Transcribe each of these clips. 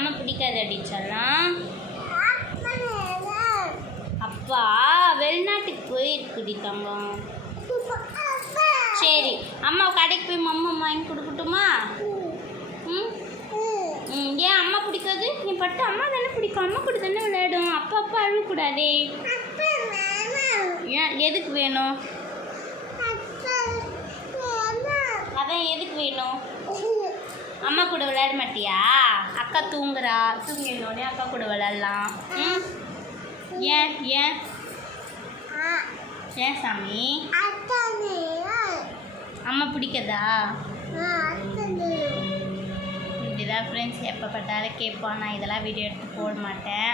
அம்மா பிடிக்காதடி செல்லம். அப்பா வெளிநாட்டுக்கு போயிருக்குடி தங்கம். சரி அம்மா கடைக்கு போய் அம்மா வாங்கி கொடுக்கட்டுமா? ஏன் அம்மா பிடிக்காது? நீ பட்டு அம்மா தானே பிடிக்கும், அம்மா கூட தானே விளையாடும். அப்பா அப்பா அழுவக்கூடாதே. ஏன் எதுக்கு வேணும்? அதான் எதுக்கு வேணும்? அம்மா கூட விளையாட மாட்டியா? அக்கா தூங்குறா, தூங்கினோடனே அக்கா கூட விளையாடலாம். ஏன் ஏன் ஏன் சாமி? அம்மா பிடிக்கதா? இப்படிதான் ஃப்ரெண்ட்ஸ் எப்போ பார்த்தாலும் கேட்பான். நான் இதெல்லாம் வீடியோ எடுத்து போட மாட்டேன்.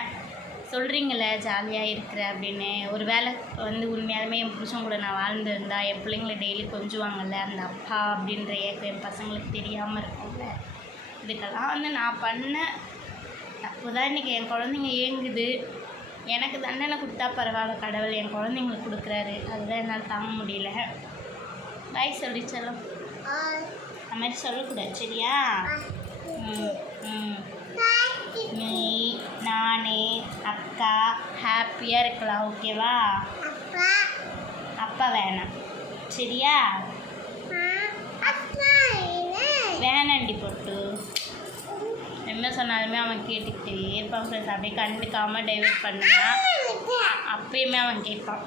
சொல்கிறீங்களே ஜாலியாக இருக்கிற அப்படின்னு. ஒரு வேளை உண்மையாலுமே என் புருஷன் கூட நான் வாழ்ந்துருந்தா என் பிள்ளைங்களை டெய்லி கொஞ்சுவாங்கல்ல, அந்த அப்பா அப்படின்ற ஏக்கம் என் பசங்களுக்கு தெரியாமல் இருக்கும்ல. இதுக்கெல்லாம் நான் பண்ண தப்பு தான். இன்றைக்கி என் குழந்தைங்க ஏங்குது. எனக்கு தண்டனை கொடுத்தா பரவாயில்ல, கடவுள் என் குழந்தைங்களுக்கு கொடுக்குறாரு. அதுதான் என்னால் தாங்க முடியல. பாய் சொல்லிச்சலாம். அந்த மாதிரி சொல்லக்கூடாது சரியா? நீ நானே அக்கா ஹாப்பியாக இருக்கலாம். ஓகேவா? அப்பா வேணாம் சரியா? வேணாண்டி போட்டு என்ன சொன்னாலுமே அவன் கேட்டுக்கிட்டே இருப்பான் ஃப்ரெண்ட்ஸ். அப்படியே கண்டுக்காமல் டைவர்ட் பண்ணுவான். அப்பயுமே அவன் கேட்பான்.